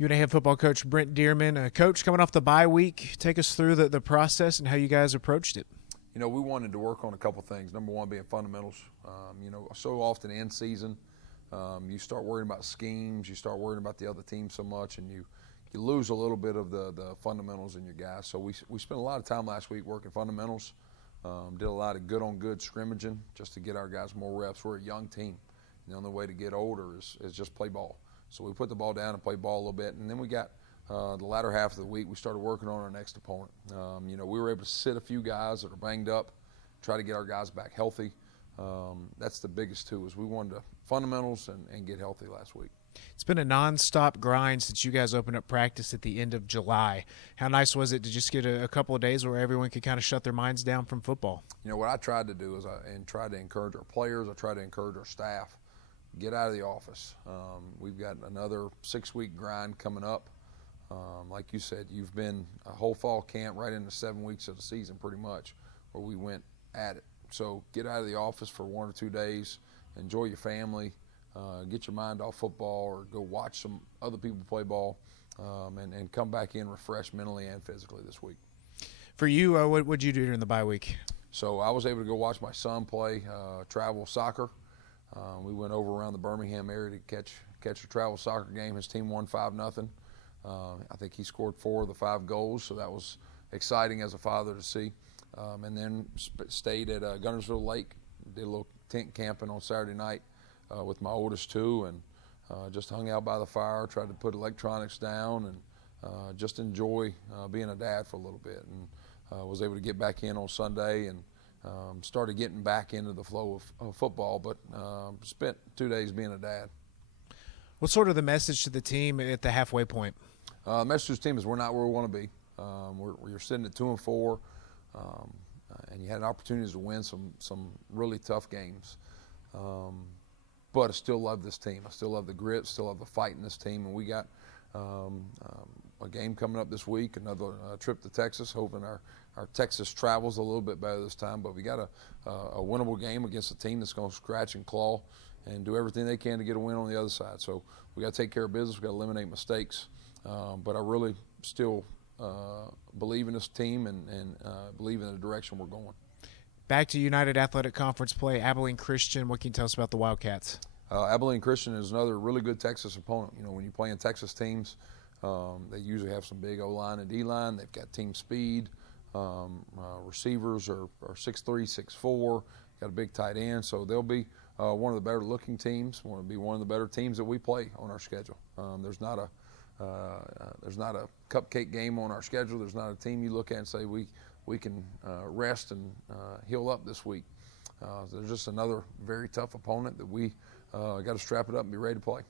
UNA head football coach Brent Dearmon. Coach, coming off the bye week, take us through the process and how you guys approached it. You know, we wanted to work on a couple things. Number one being fundamentals. So often in season, you start worrying about schemes, you start worrying about the other team so much, and you lose a little bit of the fundamentals in your guys. So we spent a lot of time last week working fundamentals. Did a lot of good-on-good scrimmaging just to get our guys more reps. We're a young team. The only way to get older is just play ball. So we put the ball down and play ball a little bit, and then we got the latter half of the week, we started working on our next opponent. We were able to sit a few guys that are banged up, try to get our guys back healthy. That's the biggest too, is we wanted to fundamentals and get healthy last week. It's been a nonstop grind since you guys opened up practice at the end of July. How nice was it to just get a couple of days where everyone could kind of shut their minds down from football? You know, what I tried to do is I tried to encourage our players, I tried to encourage our staff, get out of the office. We've got another 6-week grind coming up. Like you said, you've been a whole fall camp right into 7 weeks of the season pretty much, where we went at it. So get out of the office for 1 or 2 days, enjoy your family, get your mind off football, or go watch some other people play ball, and come back in refreshed mentally and physically this week. For you, what would you do during the bye week? So I was able to go watch my son play travel soccer. We went over around the Birmingham area to catch a travel soccer game. His team won 5-0. I think he scored 4 of the 5 goals, so that was exciting as a father to see. And then stayed at Guntersville Lake, did a little tent camping on Saturday night with my oldest 2, and just hung out by the fire, tried to put electronics down, and just enjoy being a dad for a little bit. And was able to get back in on Sunday and started getting back into the flow of football, but spent 2 days being a dad. What's sort of the message to the team at the halfway point? The message to the team is we're not where we want to be. We're sitting at 2-4, and you had opportunities to win some really tough games. But I still love this team. I still love the grit, still love the fight in this team, and we got a game coming up this week, another trip to Texas, hoping our Texas travels a little bit better this time. But we got a winnable game against a team that's going to scratch and claw and do everything they can to get a win on the other side. So we got to take care of business. We got to eliminate mistakes. But I really still believe in this team and believe in the direction we're going. Back to United Athletic Conference play, Abilene Christian. What can you tell us about the Wildcats? Abilene Christian is another really good Texas opponent. You know, when you play in Texas teams, they usually have some big O-line and D-line. They've got team speed. Receivers are 6'3", 6'4", got a big tight end. So they'll be one of the better looking teams, want to be one of the better teams that we play on our schedule. There's not a cupcake game on our schedule. There's not a team you look at and say we can rest and heal up this week. There's just another very tough opponent that we got to strap it up and be ready to play.